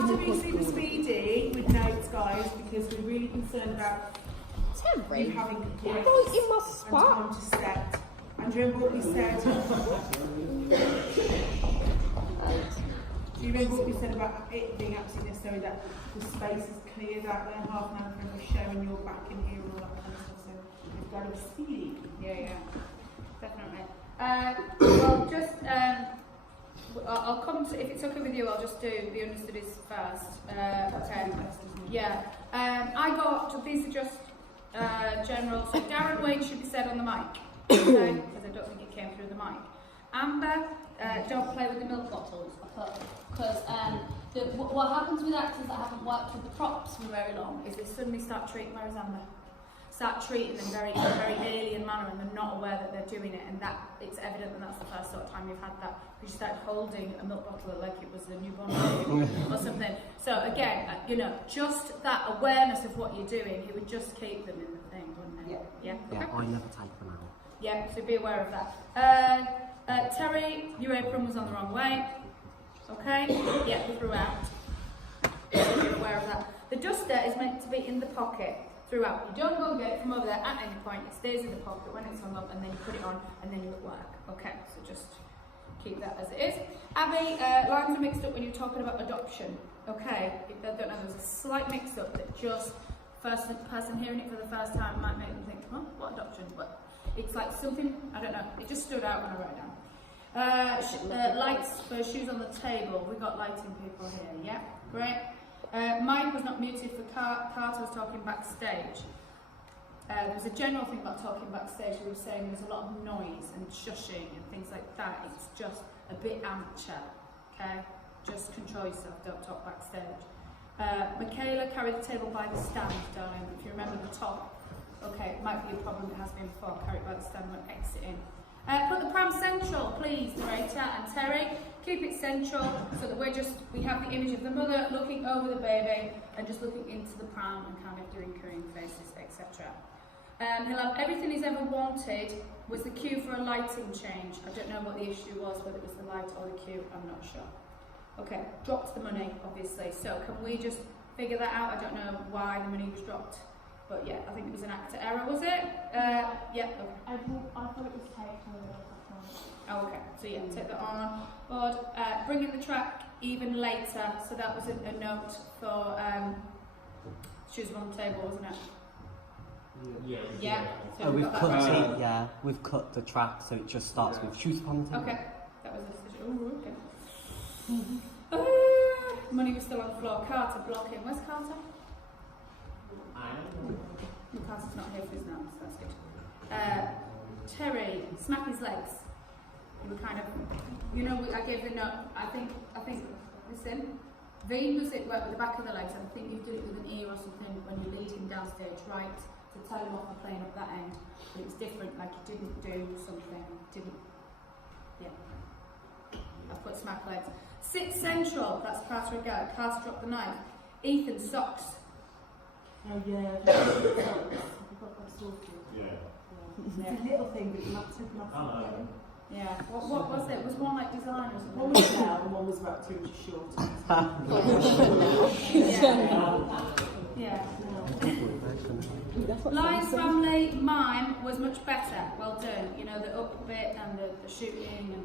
have to be super speedy with notes, guys, because we're really concerned about you having complaints in my spot. and time to set. And do you remember what we said? Do you remember what we said about it being absolutely necessary that the space is cleared out there, half an hour for every show, and you're back in here and all that kind of stuff? So we've got to be speedy. Yeah, definitely. Well, just I'll come to, if it's okay with you, I'll just do the understudies first. Okay. Yeah. I got, these are just general. So Darren Wayne should be said on the mic, okay? Because I don't think it came through the mic. Amber, don't play with the milk bottles. Because what happens with actors that haven't worked with the props for very long is they suddenly start treating, where is Amber? Start treating them very, very alien manner, and they're not aware that they're doing it, and that it's evident that that's the first sort of time you've had that, because you started holding a milk bottle like it was a newborn baby or something. So again, you know, just that awareness of what you're doing, it would just keep them in the thing, wouldn't it? Yeah. Yeah, I never take them out. Yeah, so be aware of that. Terry, your apron was on the wrong way. Okay? Yeah, throughout. So be aware of that. The duster is meant to be in the pocket throughout. You don't go and get it from over there at any point. It stays in the pocket when it's hung up, and then you put it on, and then you're at work. Okay, so just keep that as it is. Abby, lines are mixed up when you're talking about adoption. Okay, I don't know, there's a slight mix up that just first person hearing it for the first time might make them think, huh, what adoption? But it's like something, I don't know, it just stood out when I wrote it down. Lights for shoes on the table. We got lighting people here, yeah? Great. Mike was not muted for Carter was talking backstage. There was a general thing about talking backstage. We were saying there's a lot of noise and shushing and things like that. It's just a bit amateur, okay? Just control yourself, don't talk backstage. Michaela, carry the table by the stand, darling. If you remember the top, okay, it might be a problem, it has been before. Carry it by the stand when exiting. Put the pram central, please, Narrator and Terry. Keep it central so that we have the image of the mother looking over the baby and just looking into the pram and kind of doing cooing faces, etc. He'll have everything he's ever wanted. Was the cue for a lighting change? I don't know what the issue was, whether it was the light or the cue, I'm not sure. Okay, dropped the money, obviously. So can we just figure that out? I don't know why the money was dropped. But yeah, I think it was an actor error, was it? Yeah, okay. I thought it was taped on the Oh, okay, so yeah, take that on board. Bring in the track even later. So that was a note for shoes on the table, wasn't it? Yeah. So we've cut the track, so it just starts with shoes upon the table. Okay, that was a decision. Okay. Money was still on the floor. Carter blocking. Where's Carter? Carter's not here for his notes, that's good. Terry, smack his legs. You were kind of, you know, I gave the note, I think, listen, Veen does it work with the back of the legs, I think you did it with an ear or something when you lead him downstage, right, to tell him off for playing up that end. But it was different, like you didn't do something, yeah. I put smack legs. Sit central, that's Carter again. Carter dropped the knife. Ethan, socks. Oh yeah, it's a little thing, but massive. Yeah. What was it? Was one like design or something? One was down and one was about 2 inches short. Yeah. Lions Family Mime was much better. Well done. You know, the up bit and the shooting and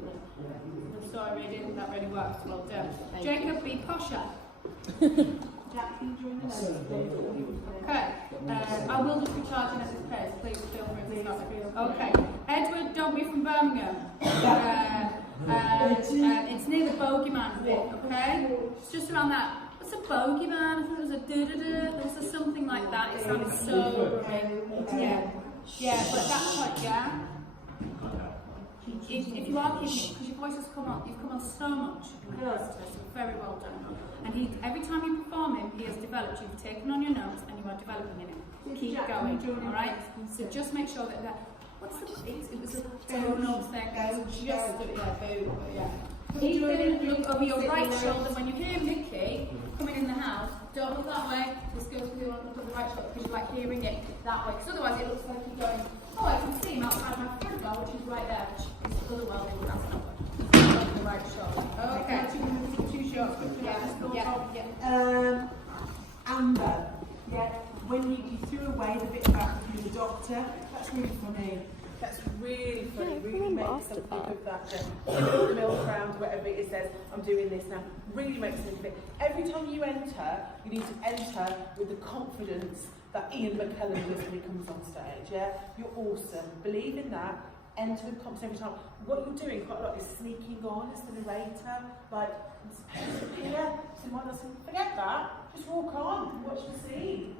the story reading, that really worked. Well done. Jacob B. Posher. Okay, I will just be charging at this pace, please feel free to stop. Okay, Edward Dobby from Birmingham. It's near the bogeyman bit, okay? It's just around that. What's a bogeyman? I thought it was a da-da-da. There was something like that. It sounded so yeah. Yeah, but that's like, yeah. If you are keeping it, because your voice has come on, you've come on so much. Very well done. And every time you perform him, he has developed. You've taken on your notes and you are developing in it. Keep going, all right? So just make sure that what's the it was a tonal thing. Ethan, look over your right shoulder when you hear Mickey coming in the house. Don't look that way. Just go to the right shoulder because you like hearing it that way. Because otherwise it looks like you're going, oh, I can see him outside my front door, which is right there. Which is otherwise that's not good. The right shoulder. Okay. 2 shots. Yeah. Amber, yeah, when you threw away the bit about being a doctor, that's really funny. That's really funny. Yeah, I really remember makes after something that. of that. The milk round, whatever it says, I'm doing this now. Really makes something of it. Every time you enter, you need to enter with the confidence that Ian McKellen is when he comes on stage. Yeah, you're awesome. Believe in that. Enter with confidence every time. What you're doing quite a lot is sneaking on as the narrator, like I'm supposed to appear. Someone else, forget that. Just walk on. Watch the scene.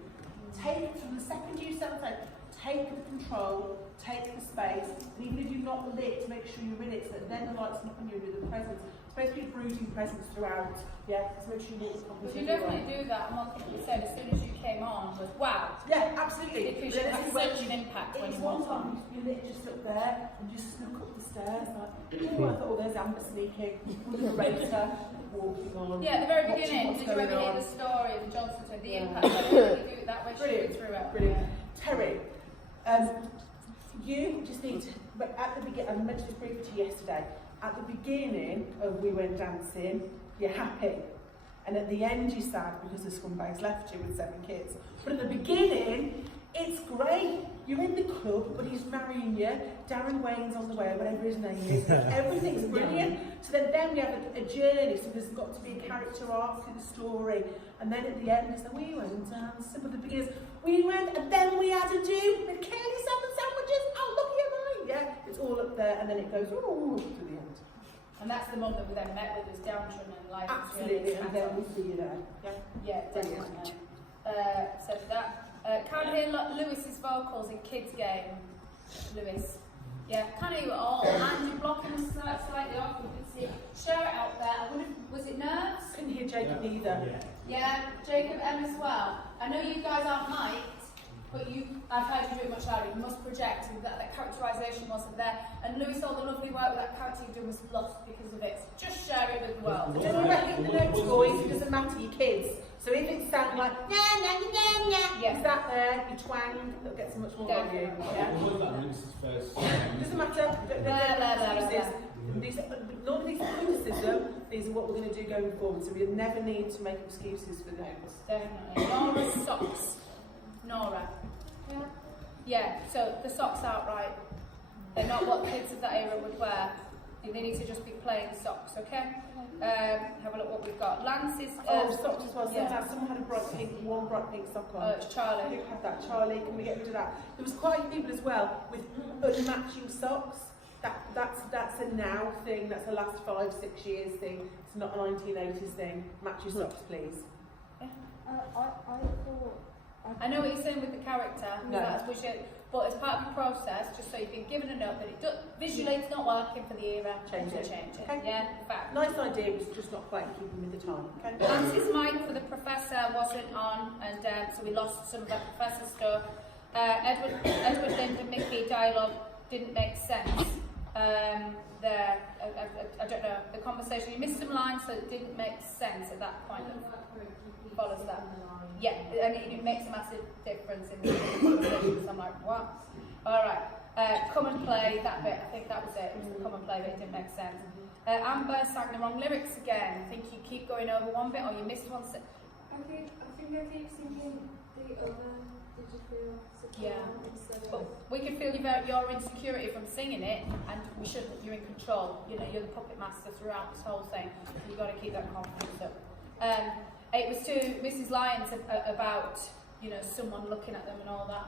Take it from the second you start saying, take the control, take the space, and even if you're not lit, make sure you're in it so that then the light's not on you with the presence. It's supposed to be a brooding presence throughout, yeah? So make sure you walk the But confidence you everywhere. definitely do that, and one thing you said as soon as you came on was, wow, Yeah, absolutely. because But you then had it's when- such an impact when It's you one walked time on. you lit just up there and just snuck up the stairs like, oh, I thought, oh, there's Amber sneaking with the narrator walking on. Yeah, at the very watching beginning, what's did you ever going hear on. the story of Johnson said the Yeah. impact? I really do it that way, she Brilliant, threw it. brilliant. Terry, you just need to, but at the beginning, I mentioned this briefly to you yesterday, at the beginning of We Went Dancing, you're happy. And at the end you're sad because the scumbags left you with 7 kids. But at the beginning, it's great. You're in the club, but he's marrying you. Darren Wayne's on the way, whatever his name is. Everything's brilliant. So then we have a journey, so there's got to be a character arc to the story. And then at the end, it's like, we went dancing. But the beginners, we went, and then we had to do the candy salmon sandwiches. Oh, look at mine. Yeah, it's all up there, and then it goes, ooh, to the end. And that's the mum that we then met with, was Downton and life. Absolutely, and then we'll see you there. Yeah. Yeah, definitely. So that. Can't hear Lewis's vocals in Kids Game. Lewis. Yeah, can't hear you at all. And you're blocking us slightly off. You can see it. Share it out there. I wonder, was it nerves? Couldn't hear Jacob either. Yeah, Jacob M as well. I know you guys aren't mic'd, but I've heard you do it much louder. You must project, and that characterisation wasn't there. And Lewis, all the lovely work with that character you've done was lost because of it. So just share it with the world. Don't reckon the notes voice, it doesn't matter, you kids. So if it sounds like, Yeah. is that there, you twang, it'll get so much more on you. Yeah? Doesn't matter. None of these criticism, these are what we're going to do going forward. So we never need to make excuses for notes. Definitely. Nora's socks. Nora. Yeah. Yeah, so the socks outright. They're not what kids of that era would wear. They need to just be plain socks, okay? Have a look what we've got. Lance's. Socks as well. Yeah. Sometimes someone had a bright pink, one bright pink sock on. It's Charlie. Who had that? Charlie, can we get rid of that? There was quite a few people as well with unmatching socks. That's a now thing. That's a last 5-6 years thing. It's not a 1980s thing. Match your socks, please. I thought. I know what you're saying with the character. No. That's which it, but as part of the process, just so you've been given a note that it does, visually it's not working for the era. Change it. Change it. Okay. Yeah, fact. Nice idea, but it's just not quite keeping with the time. Okay. Lance's mic for the professor wasn't on, and so we lost some of that professor stuff. Edward, Linda, Mickey dialogue didn't make sense. I don't know, the conversation, you missed some lines, so it didn't make sense at that point. That follows that. Yeah, I mean, it makes a massive difference in the conversations. I'm like, what? Alright, come and play, that bit, I think that was it. It was the come and play bit, it didn't make sense. Amber sang the wrong lyrics again. I think you keep going over one bit, or you missed one. I think I keep singing the other. Did you feel secure? Yeah. Instead But of. we can feel your insecurity from singing it, and we shouldn't. You're in control. You know, you're the puppet master throughout this whole thing. So you've got to keep that confidence up. It was to Mrs. Lyons about, you know, someone looking at them and all that.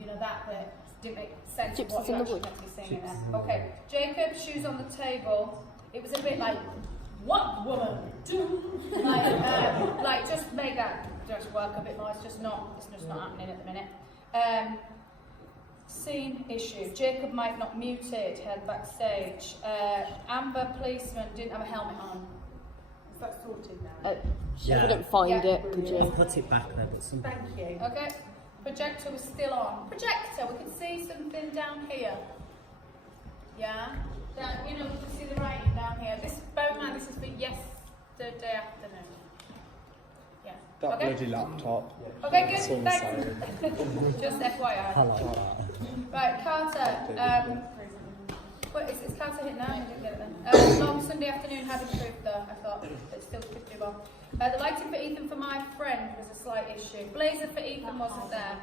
You know, that bit didn't make sense of what Gypsies you in the actually wood. meant to be singing there. Okay, Jacob, shoes on the table. It was a bit like, what woman do? like just make that just work a bit more. It's just not happening at the minute. Scene issue. Jacob might not muted, head backstage. Amber policeman didn't have a helmet on. Is that sorted now? She Yeah. couldn't find Yeah. it, could I'll you? put it back there, but some. Thank you. Okay. Projector was still on. Projector, we can see something down here. Yeah? Down, you know, we can see the writing down here. This, bear in mind, this is for yesterday afternoon. Yeah. That Okay. bloody laptop. Okay, good. Sun Thanks. siren. Just FYI. I like that. Right, Carter. What is it? Carter hit now? I didn't get it then. Long Sunday afternoon had improved though, I thought. It's still 51. The lighting for Ethan for my friend was a slight issue. Blazer for Ethan wasn't there.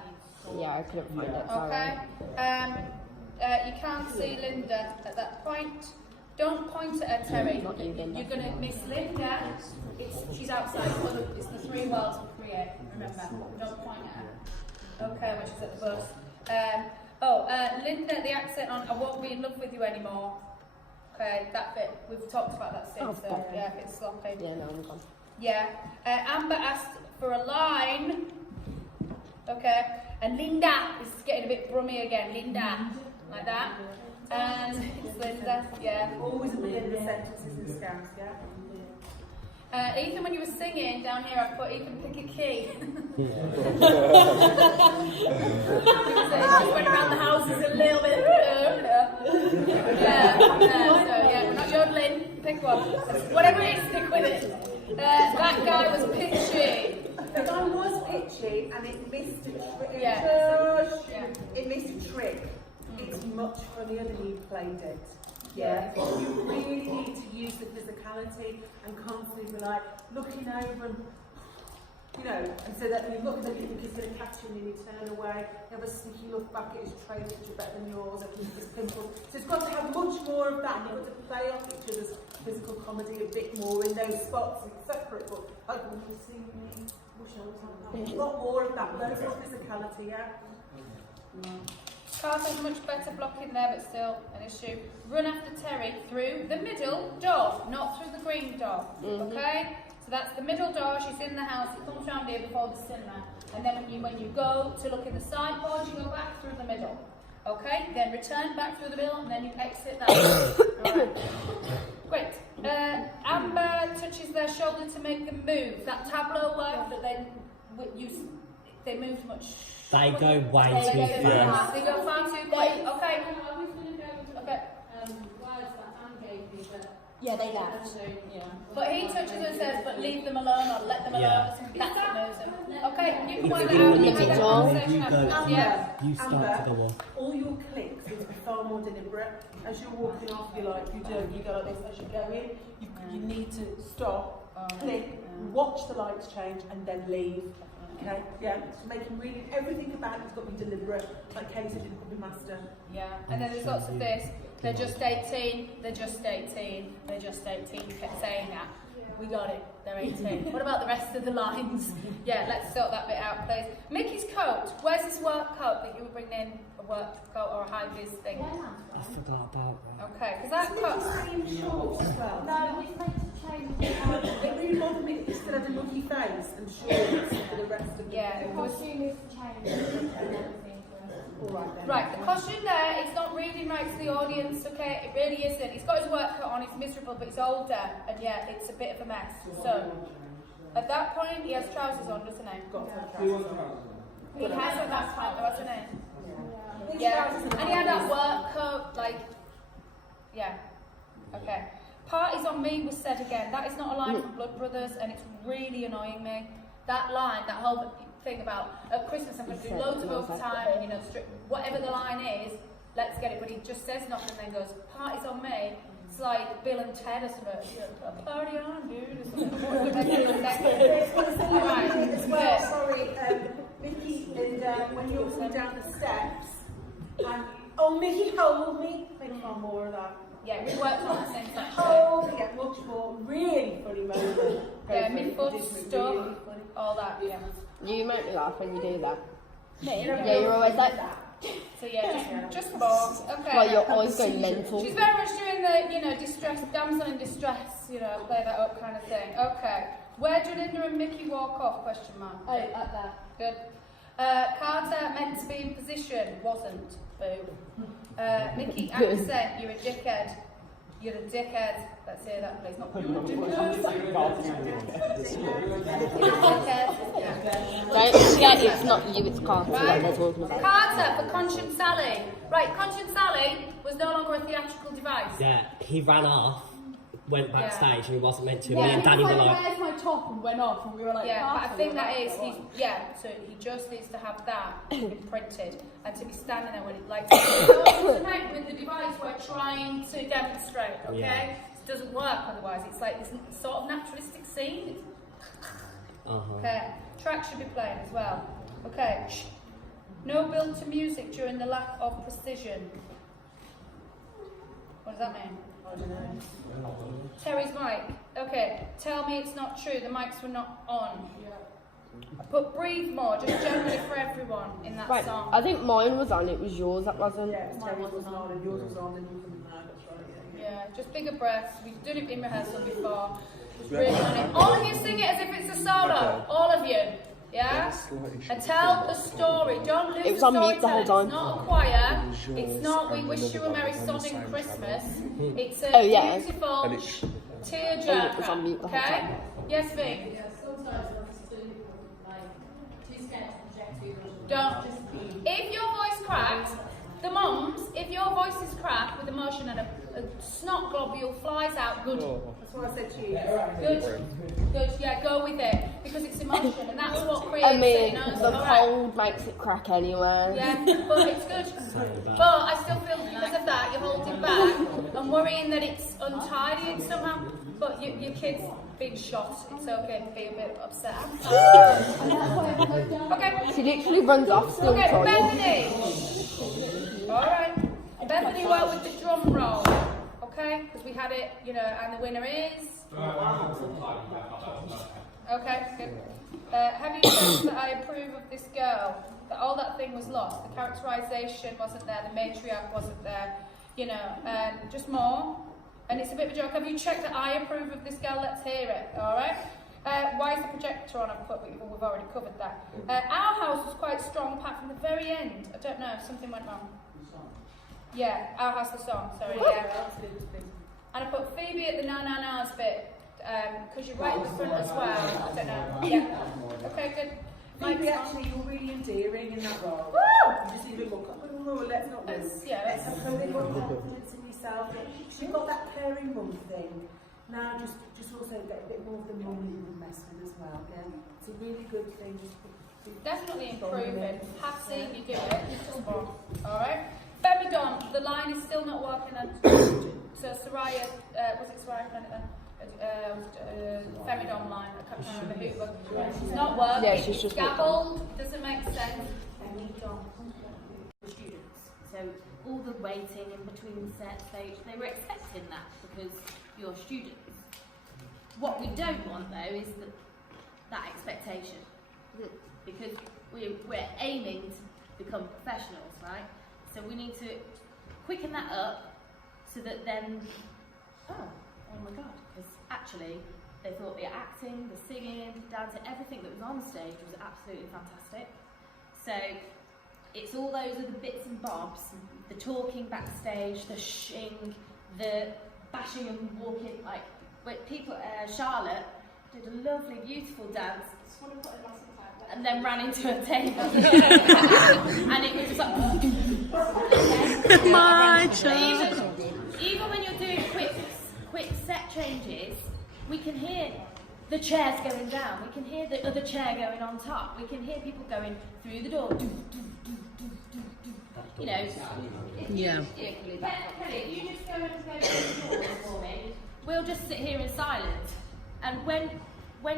Yeah, I couldn't find it. Okay. You can't see Linda at that point. Don't point at her, Terry. Not you, Linda. You're going to miss Linda. She's outside. It's the three worlds we create. Remember, don't point at her. Okay, which is at the bus. Linda, the accent on "I won't be in love with you anymore." Okay, that bit we've talked about that since. Oh, okay. Yeah, if it's sloppy. Yeah, no, I'm gone. Yeah. Amber asked for a line. Okay. And Linda is getting a bit brummy again. Linda, like that. And it's Linda. Yeah. Always at the end of the sentences in Scouts, yeah? Ethan, when you were singing down here, I put Ethan pick a key. He just went around the houses a little bit. We're not yodeling. Pick one. Whatever it is, stick with it. That guy was pitchy. The guy was pitchy and it missed a trick. Yeah. It missed a trick. It's much funnier than you played it. Yeah. You really need to use the physicality and constantly be like looking over and and so that you look at them, you think he's going to catch you and you turn away. You have a sneaky look back at his traits which are better than yours, and his pimples. So it's got to have much more of that. You've got to play off each other's physical comedy a bit more in those spots. It's separate, but I want to see me. A lot more of that. Loads of physicality, yeah. Carter's much better blocking there, but still an issue. Run after Terry through the middle door, not through the green door. Okay? So that's the middle door. She's in the house. It comes round here before the cinema. And then when you go to look in the sideboard, you go back through the middle. Okay? Then return back through the middle, and then you exit that way. Alright. Great. Amber touches their shoulder to make them move. That tableau work that they moved much. They go way too fast. They go far too quick. Okay. Okay. Yeah, they left. Yeah. But he touches and says, but leave them alone or let them alone. Yeah. That's what moves him. Okay, you can It's point a that out. good You have that individual. conversation You go after. to- Yeah. You start to go off. All your clicks is far more deliberate. As you're walking off, you go like this as you go in. You need to stop, click, watch the lights change, and then leave. Okay? Yeah. So making really everything about it's got to be deliberate. Like Katie did with the master. Yeah. And then there's lots of this. They're just 18. They're just 18. They're just 18. You kept saying that. We got it. They're 18. What about the rest of the lines? Yeah, let's sort that bit out, please. Mickey's coat. Where's this work coat that you were bringing in? A work coat or a high vis thing? I forgot about that. Okay, because that coat. Really shorts as well. No, it's meant to change. It really bothered me that you still had a monkey face and shorts for the rest of the Yeah, The it was. costume is changed. All right then. Right, the costume there, it's not reading right to the audience, okay? It really isn't. He's got his work coat on, he's miserable, but he's older, and yeah, it's a bit of a mess. So, at that point, he has trousers on, doesn't he? Got to have trousers. He has at that point, though, hasn't he? These Yeah, trousers are and he had that nice. work coat, like, yeah, okay. Parties on me was said again. That is not a line from Blood Brothers, and it's really annoying me. That line, that whole thing about at Christmas I'm going to do loads of overtime and whatever the line is, let's get it. But he just says nothing, and then goes, "Parties on me." It's like Bill and Ted or something. A party on, dude. Or something. Right. As well, sorry, Mickey, and when you're coming down the steps, and Mickey, hold me. Think on more of that. Yeah, we worked on the same section. Hold, get much more. Really funny moment. Yeah, Go for it. mid-foot It is really stuff, funny. all that. Yeah. You make me laugh when you do that. Me? Yeah, you're always like, So yeah, just more. Okay. well, you're always going mental. She's very much doing the, distress, damsel in distress, play that up kind of thing. Okay. Where do Linda and Mickey walk off? Question mark. Oh, up there. Good. Carter meant to be in position, wasn't. Boo. Mickey accent, you're a dickhead. You're a dickhead. Let's hear that, please. Not you're a dickhead. Don't forget, it's not you, it's Carter that they're talking about. Carter for Conscience Sally. Right, Conscience Sally was no longer a theatrical device. Yeah, he ran off, went backstage, and he wasn't meant to. Yeah, Me and Danny were like, "Where's my top?" and went off, and we were like, Yeah, but I "Carter, think that what?" is, so he just needs to have that imprinted and to be standing there when it, like, tonight with the device we're trying to demonstrate, okay? Yeah. It doesn't work otherwise. It's like this sort of naturalistic scene. Okay. Track should be playing as well. Okay. No build to music during the lack of precision. What does that mean? I don't know. Terry's mic. Okay. Tell me it's not true. The mics were not on. But breathe more, just generally for everyone in that Right, song. I think mine was on, it was yours that wasn't. Yeah, Terry's was on and yours was on and yours was on. That's right. Yeah, just bigger breaths. We've done it in rehearsal before. Just really on it. All of you sing it as if it's a solo. All of you. Yeah? And tell the story. Don't lose It was the on mute the whole storytelling. time. It's not a choir. It's not we wish you a merry sodding Christmas. It's a Oh, yeah. beautiful And it's tearjerker. It was on mute the whole Okay? time. Yes, Vee? Don't. If your voice cracks, the mums, if your voice is cracked with emotion and a snot globule flies out, good. That's what I said to you. Good. Good, yeah, go with it. Because it's emotion and that's what creates I it, mean, you know? the Alright. cold makes it crack anyway. Yeah, but it's good. But I still feel because of that, you're holding back and worrying that it's untidy somehow. But your kid's been shot. It's okay to be a bit upset. Okay. She literally runs off still Okay, crying. Bethany. Alright. Bethany, well with the drum roll. Okay? Because we had it, you know, and the winner is. Okay, good. Have you noticed that I approve of this girl? That all that thing was lost. The characterisation wasn't there, the matriarch wasn't there, you know, just more. And it's a bit of a joke. Have you checked that I approve of this girl? Let's hear it, alright? Why is the projector on? I've put, we've already covered that. Our house was quite strong apart from the very end. I don't know, something went wrong. Yeah, Our House, the song, sorry, yeah. And I put Phoebe at the na-na-nas bit, because you're right in the front as well. I don't know. Yeah. Okay, good. Maybe Mike's on. actually you're really endearing in that role. Woo! You just need a bit more. Oh, let's not win. Yeah, Let's that's have a bit more confidence in yourself. You've got that caring mum thing. Now just also get a bit more of the mum you can mess with as well. Yeah, it's a really good thing. definitely improving. Have seen you do it. Just more. Alright. Femi Don, the line is still not working. And so Soraya, was it Soraya? Femi Don line. I can't remember who, but it's not working. Yeah, she's just Scaffold doesn't make sense. Students. So all the waiting in between set stage, they were expecting that because you're students. What we don't want though is that expectation, because we're aiming to become professionals, right? So we need to quicken that up so that then, oh my god, because actually they thought the acting, the singing, down to everything that was on stage was absolutely fantastic. So it's all those other bits and bobs, the talking backstage, the shing, the bashing and walking, like, when people, Charlotte did a lovely, beautiful dance, and then ran into a table. And it was just like, My child. even when you're doing quick set changes, we can hear the chairs going down, we can hear the other chair going on top, we can hear people going through the door, do, do, do, do, do, do. You know. Yeah. Kelly, you just go and go through the door for me. We'll just sit here in silence. And when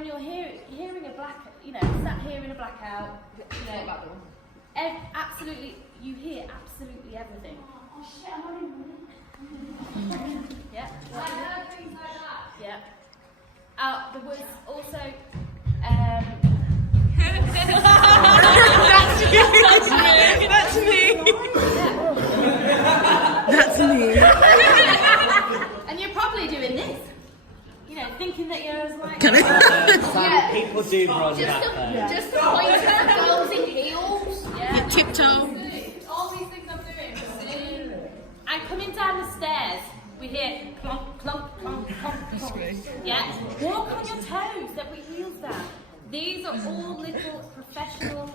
you're hearing a black, you know, sat here in a blackout, you know, absolutely, you hear absolutely everything. Oh shit, I'm not even. Yeah. I heard things like that. Yeah. There was also. That's me. And you're probably doing this. You know, thinking that you're like. Yeah. People do run Just back a, there. just a point of girls in heels. Yeah. Tiptoe. All these things I'm doing. And coming down the stairs, we hear clunk, clunk, clunk, clunk, clunk. Yeah. Walk on your toes. Don't put heels down. These are all little professional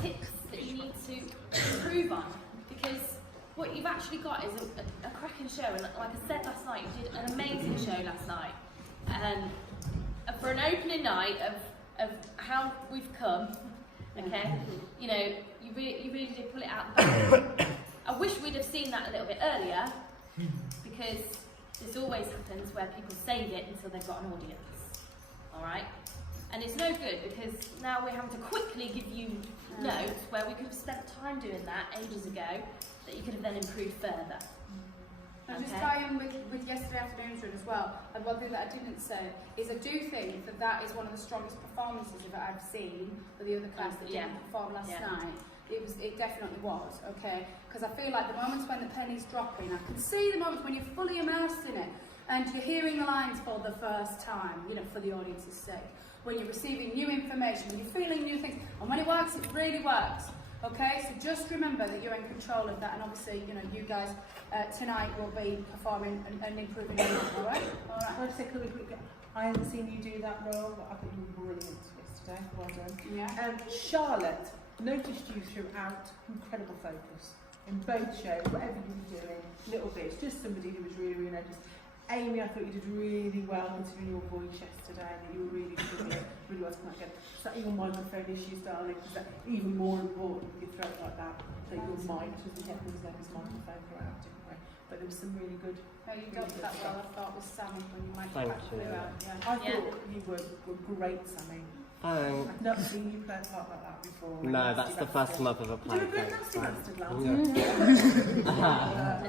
tips that you need to improve on, because what you've actually got is a cracking show. And like I said last night, you did an amazing show last night. And for an opening night of how we've come, okay, you know, you really did pull it out the back. I wish we'd have seen that a little bit earlier, because this always happens where people save it until they've got an audience. all right? And it's no good because now we're having to quickly give you notes where we could have spent time doing that ages ago that you could have then improved further. I'll just Okay. tie in with yesterday afternoon's run as well. And one thing that I didn't say is I do think that that is one of the strongest performances that I've seen for the other class that Yeah. didn't perform last Yeah. night. It definitely was, okay? Because I feel like the moments when the penny's dropping, I can see the moments when you're fully immersed in it and you're hearing the lines for the first time, you know, for the audience's sake. When you're receiving new information, when you're feeling new things, and when it works, it really works. Okay, so just remember that you're in control of that, and obviously, you know, you guys tonight will be performing and improving on that, all right? All right. Can I just say quickly, I haven't seen you do that role, but I think you were brilliant yesterday. Well done. Yeah. Charlotte, noticed you throughout, incredible focus in both shows, whatever you were doing, little bits, just somebody who was really, really noticed. Amy, I thought you did really well considering your voice yesterday, that you were really good at it, really well to get. Is that your microphone issues, darling? Is that even more important with your throat like that your mic doesn't get his microphone throughout, didn't we? But there was some really good. No, you got that well, I thought, with Sammy when you might Thank back you. out. Yeah. I thought you were great, Sammy. Thanks. I've never seen you play a part like that before. No, that's the first time I've ever You played. did a great Thanks. nasty bastard last Yeah. time.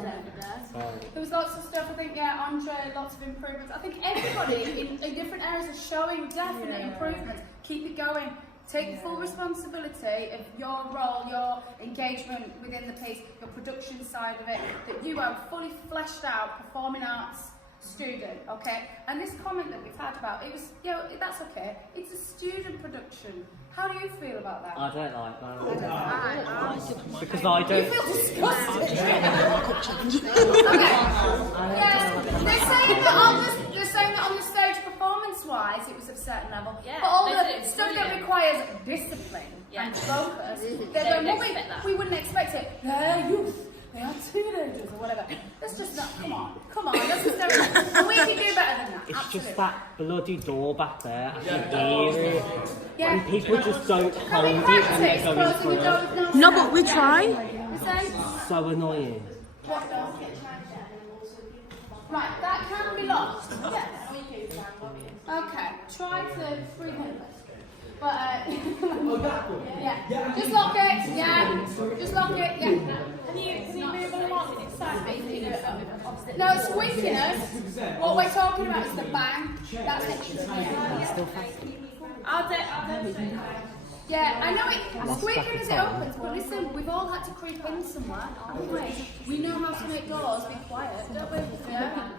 Sorry. There was lots of stuff, I think, yeah, Andre, lots of improvements. I think everybody in different areas are showing definite improvements. Keep it going. Take full responsibility of your role, your engagement within the piece, your production side of it, that you are a fully fleshed out performing arts student, okay? And this comment that we've had about, it was, you know, that's okay. It's a student production. How do you feel about that? I don't like that. I Because I You don't. feel disgusted. Okay. Yeah, they're saying that on the stage, performance-wise, it was of a certain level. Yeah, but all they the did it stuff that brilliant. requires discipline Yeah. and focus, They they're going, don't well, expect that. we wouldn't expect it. They're youth. They are teenagers or whatever. That's just not. Come on. That's just and we can do better than that. It's Absolutely. just that bloody door back there. I can hear it. Yeah. And people just don't Can hold we it when practice they're going closing through the it. door with No, sound? but we try. The same? So annoying. What door? Right, that can be locked. Yes. Okay, try to breathe in. But, yeah. Just lock it, yeah. Just lock it, yeah. Can you move on the opposite side? No, squeakiness. What we're talking about is the bang. That's it. I'll do it. Yeah, I know it squeaking as it opens, but listen, we've all had to creep in somewhere, haven't we? We know how to make doors be quiet, don't we? Yeah.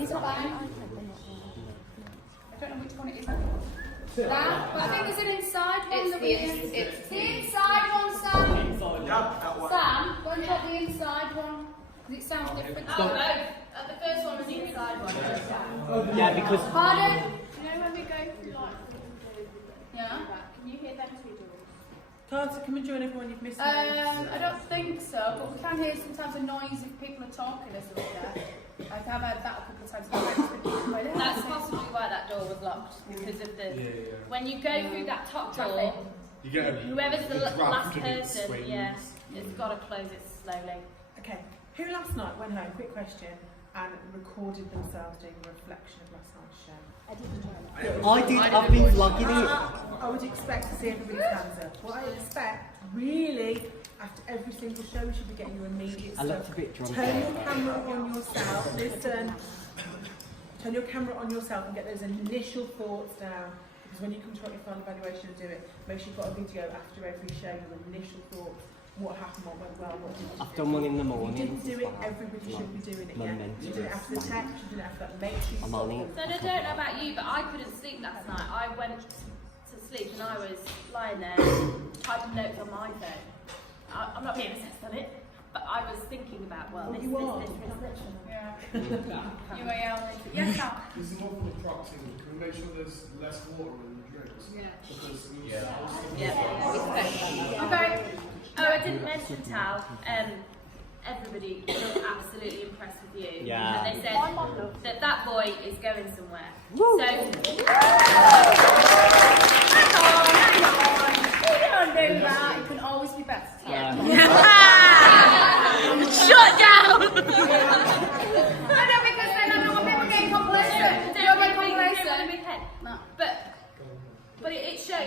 It's a bang. I don't know which one it is. That, but I think there's an inside one. It's the inside one, Sam. Sam, go and check the inside one. 'Cause it sounds different. Oh, no. The first one was the inside one. Yeah, because Pardon? You know when we go through like Yeah. can you hear them two doors? Carter, come and join everyone. You've missed me. I don't think so, but we can hear sometimes a noise if people are talking as well there. I've heard that a couple of times. That's possibly why that door was locked, because of the... When you go through that top door, You get a, whoever's the a draft last and it person, swings. yeah, it's got to close it slowly. Okay. Who last night went home, quick question, and recorded themselves doing a reflection of last night's show? I did. I've been vlogging it. I would expect to see everybody's hands up. What I expect, really, after every single show, we should be getting your immediate I looked stuff. a bit drunk. Turn your camera on yourself. Listen. Turn your camera on yourself and get those initial thoughts down. Because when you come to write your final evaluation and do it, make sure you've got a video after every show, your initial thoughts. What happened, what went well, what didn't. I've done one in the You morning. didn't do it, everybody should be doing it, yeah? Momentum. You did it after the text, you did it after that, make sure you I'm stop on it. them. So I don't know about you, but I couldn't sleep last night. I went to sleep and I was lying there typing notes on my phone. I'm not being obsessed on it, but I was thinking about, well, Oh, this. Yeah. You are yelling. Yes, Sam. There's an awful lot of practicing. Can we make sure there's less water in the drinks? Yeah. Because Yeah. Okay. Oh, I didn't mention Tal. Everybody was absolutely impressed with you. Yeah. And they said that boy is going somewhere. Hang on. You don't do that. It can always be better. Yeah. Shut down! I know, because then I know when people get complacent. You'll get complacent. No.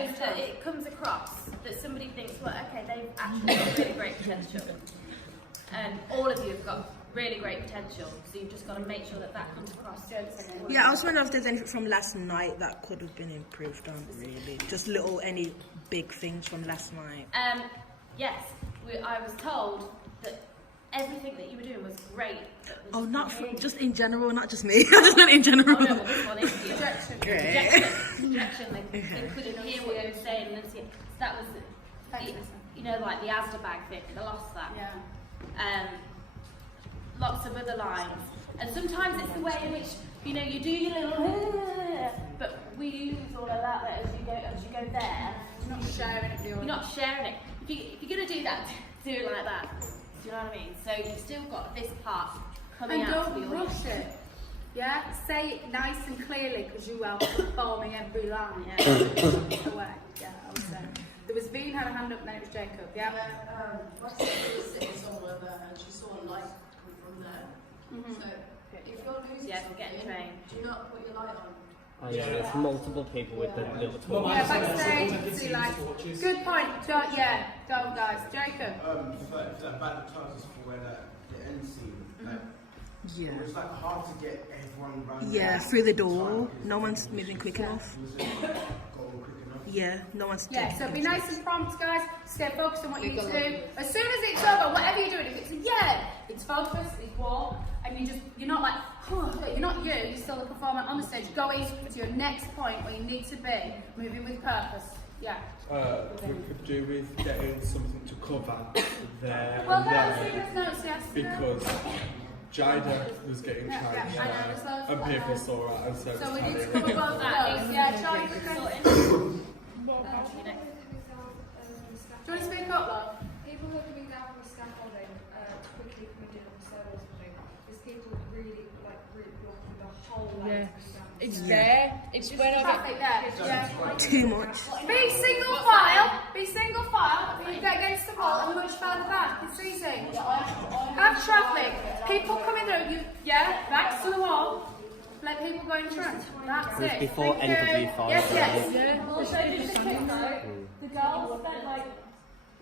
is that it comes across that somebody thinks, well, okay, they've actually got really great potential. And all of you have got really great potential, so you've just got to make sure that that comes across. Yeah, I was wondering if there's anything from last night that could have been improved on, really. Just any big things from last night. Yes, I was told that everything that you were doing was great. Oh, just in general, not just me. I just meant in general. Oh, no, well, this one is the rejection. They couldn't hear what you were saying. And so that was, you know, like the Asda bag bit. They lost that. Yeah. Lots of other lines, and sometimes it's the way in which you do your little, but we lose all of that as you go there. You're not sharing it with You're not sharing it. If you're going to do that, do it like that. Do you know what I mean? So you've still got this part coming And out. don't rush it. Yeah, say it nice and clearly because you are performing every line. Yeah. Away. Yeah, I would say. There was Veen had a hand up, and then it was Jacob. Yeah. My sister was sitting somewhere there and she saw a light come from there. So if you're losing something, get trained. do you not put your light on? Oh yeah, there's multiple people with the little torch. Yeah, backstage, you can see like. Good point. Don't guys. Jacob. For that advertisers for where the end scene, Yeah. it was like hard to get everyone running. Yeah, through the door. No one's moving quick enough. Was it going quick enough? Yeah, no one's Yeah, taking so be control. nice and prompt, guys. Stay focused on what you need to do. As soon as it's over, whatever you're doing, if it's it's focus, it's walk, and you're not like, you're not you're still a performer on the stage, going to your next point where you need to be, moving with purpose. Yeah. We could do with getting something to cover there Well, and that was there, Stephen's notes, yes. because Jida was getting Yeah, changed yeah, I know, there's loads and of people that. saw it, and so So we it's need to Tally. cover both of those. Yeah, Charlie, do you want to speak up, love? People who are coming down from scaffolding quickly coming down from stairwells, there's people really blocking the whole way. It's there. It's traffic there. Yeah. Too much. Be single file. Be single file. You get against the wall and much further back. It's easy. Have traffic. People coming through. Backs to the wall. Let people go in front. That's it. Before Thank you. NW5. Yes. Also, just a quick note, the girls spent like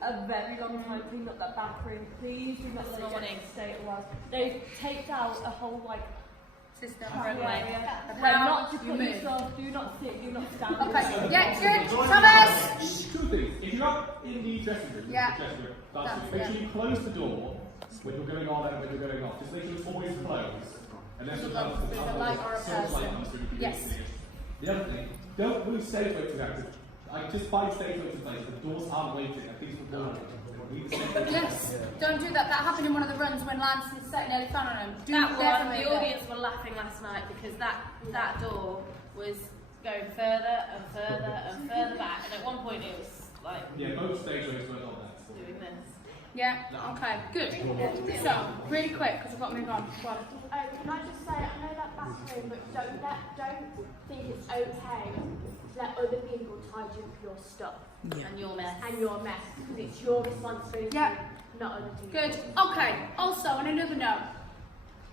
a very long time cleaning up that bathroom. Please do not let it get state it was. They've taped out a whole System. area. How Not to you put move. yourself, do not sit, do not stand. Okay. Yeah, good. Thomas. Two things. If you're up in the dressing room, Yeah. make sure you close the door when you're going on and when you're going off. Just make sure it's always closed. Unless There's you're a light or a person. Yes. The other thing, don't move stage weights around. Just find stage weights in place. The doors aren't waiting. At least for one. Yes. Don't do that. That happened in one of the runs when Lance and Seth nearly fell on him. That one, the audience were laughing last night because that door was going further and further and further back, and at one point it was like Yeah, both stage weights were on that. doing this. Yeah, okay, good. So, really quick, because I've got to move on. Go on. Can I just say, I know that bathroom, but don't think it's okay to let other people tidy up your stuff Yeah. And your mess. and your mess, because it's your responsibility, Yeah. not other people. Good. Okay, also, on another note,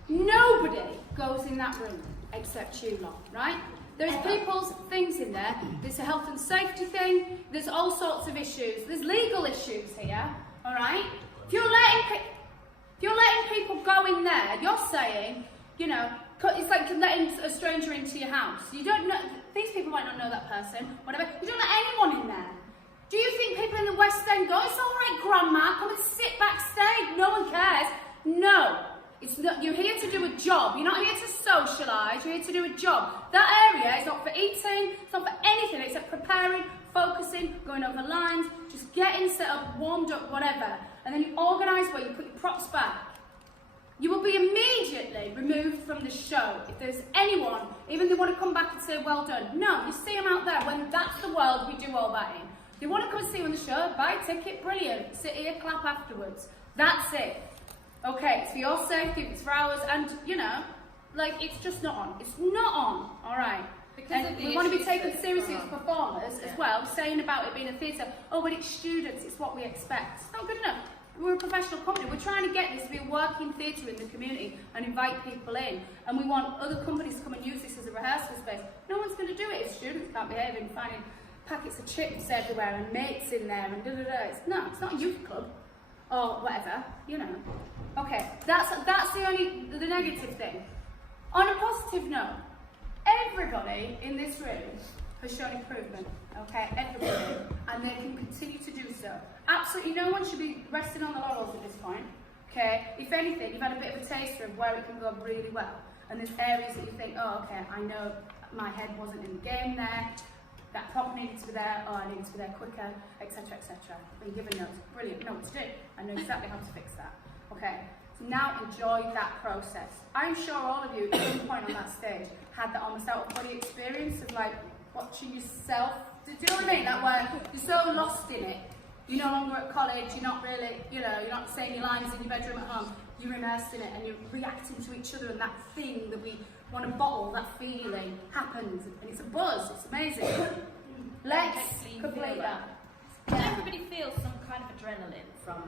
nobody goes in that room except you lot, right? There's people's things in there. There's a health and safety thing. There's all sorts of issues. There's legal issues here, all right? If you're letting people go in there, you're saying, it's like letting a stranger into your house. You don't know, these people might not know that person, whatever. You don't let anyone in there. Do you think people in the West End go, it's all right, Grandma, come and sit backstage, no one cares? No. It's not, you're here to do a job. You're not here to socialise, you're here to do a job. That area is not for eating, it's not for anything except preparing, focusing, going over lines, just getting set up, warmed up, whatever. And then you organise where you put your props back. You will be immediately removed from the show. If there's anyone, even if they want to come back and say, well done. No, you see them out there when that's the world we do all that in. If you want to come and see you on the show, buy a ticket, brilliant. Sit here, clap afterwards. That's it. Okay, it's for your safety, it's for ours, and it's just not on. It's not on, alright? And we want to be taken seriously as performers as well, saying about it being a theatre, but it's students, it's what we expect. It's not good enough. We're a professional company, we're trying to get this to be a working theatre in the community and invite people in, and we want other companies to come and use this as a rehearsal space. No one's going to do it if students can't behave and finding packets of chips everywhere and mates in there and da-da-da. It's not a youth club or whatever, you know. Okay, that's the negative thing. On a positive note, everybody in this room has shown improvement, okay, everybody, and they can continue to do so. Absolutely no one should be resting on the laurels at this point, okay? If anything, you've had a bit of a taster of where it can go really well, and there's areas that you think, oh, okay, I know my head wasn't in the game there, that prop needed to be there, or I needed to be there quicker, etc., etc. Been given notes, brilliant, know what to do. I know exactly how to fix that, okay? So now enjoy that process. I'm sure all of you at some point on that stage had that almost out-of-body experience of like watching yourself. Do you know what I mean? That where you're so lost in it. You're no longer at college, you're not really, you know, you're not saying your lines in your bedroom at home. You're immersed in it and you're reacting to each other, and that thing that we want to bottle, that feeling happens, and it's a buzz, it's amazing. Let's complete that. Everybody feels some kind of adrenaline from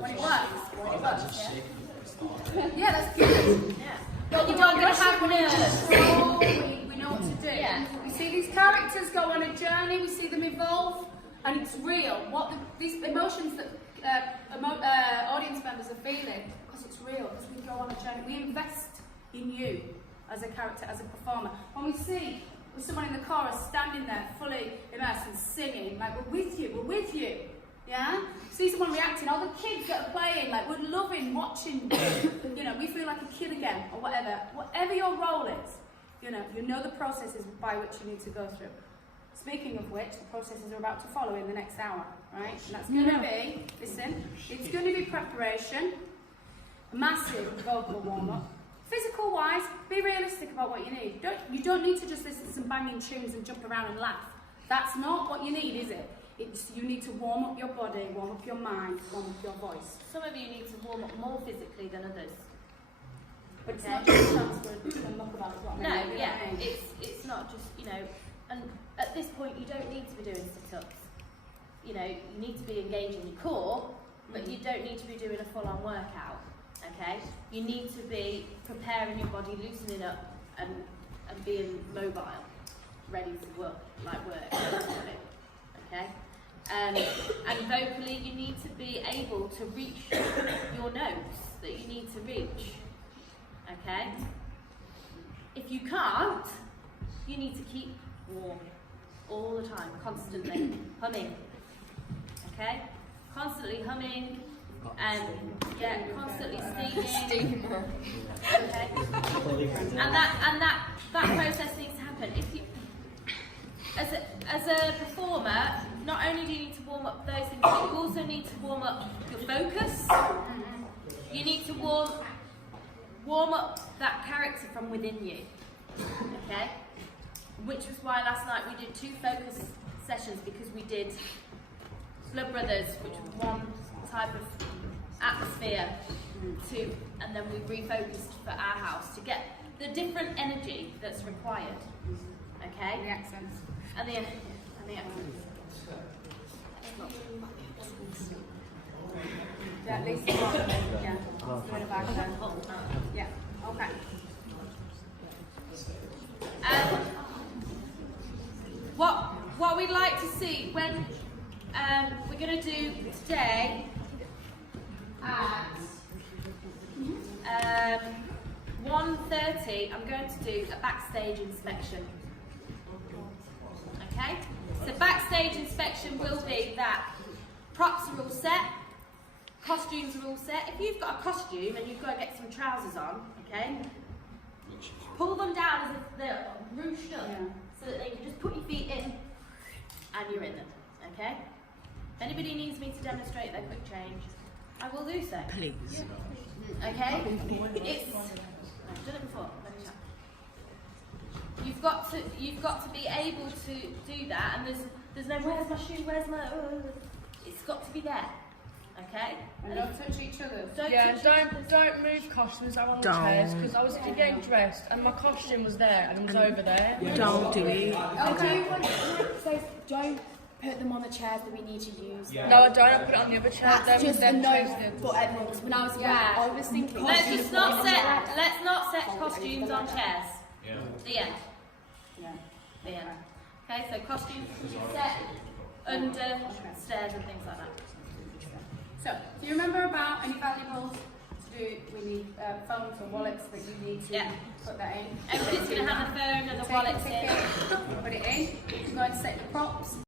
When it works. yeah. Yeah, that's good. Yeah. But You we're don't going to have have nerves. control, we know what to do. Yeah. We see these characters go on a journey, we see them evolve, and it's real. What these emotions that audience members are feeling, because it's real, because we go on a journey. We invest in you as a character, as a performer. When we see someone in the chorus standing there fully immersed and singing, like, we're with you, yeah? See someone reacting, all the kids that are playing, like, we're loving watching, you know, we feel like a kid again, or whatever your role is, you know the processes by which you need to go through. Speaking of which, the processes are about to follow in the next hour, right? And that's going to be, listen, it's going to be preparation, a massive vocal warm-up. Physical-wise, be realistic about what you need. You don't need to just listen to some banging tunes and jump around and laugh. That's not what you need, is it? You need to warm up your body, warm up your mind, warm up your voice. Some of you need to warm up more physically than others. But it's not just a chance to muck about, is what I mean. No, You know yeah, what I mean? it's not just, you know, and at this point you don't need to be doing sit-ups. You know, you need to be engaging your core, but you don't need to be doing a full-on workout, okay? You need to be preparing your body, loosening up, and being mobile, ready to work, okay? And vocally, you need to be able to reach your notes that you need to reach, okay? If you can't, you need to keep warm all the time, constantly humming, okay? Constantly humming and constantly steaming. Okay? And that process needs to happen. If you, as a performer, not only do you need to warm up those things, but you also need to warm up your focus. You need to warm up that character from within you. Okay? Which was why last night we did 2 focus sessions, because we did Blood Brothers, which was one type of atmosphere, and then we refocused for our house to get the different energy that's required. Okay? And the accents. And the accents. Yeah, at least one. Yeah. Doing a back then. Yeah. Okay. What we'd like to see when we're going to do today at 1:30, I'm going to do a backstage inspection. Okay? So backstage inspection will be that props are all set, costumes are all set. If you've got a costume and you've got to get some trousers on, okay, pull them down as if they're ruched up, so that they can just put your feet in and you're in them, okay? If anybody needs me to demonstrate their quick change, I will do so. Please. Okay? I've done it before. Let me check. You've got to be able to do that, and there's no where's my shoe, where's my it's got to be there. Okay? And don't touch each other. Don't move costumes out on the chairs, because I was getting dressed and my costume was there and it was over there. Don't do it. Don't put them on the chairs that we need to use. No, I don't. I put it on the other chair. That's just a no for everyone. Because when I was aware, I was thinking. Let's not set costumes on chairs. The end. Yeah. The end. Okay, so costumes can be set under stairs and things like that. So, do you remember about any valuables to do? We need phones or wallets that you need to put that in. Everybody's going to have a phone and a Take wallet ticket, put it in. You can go and set your props.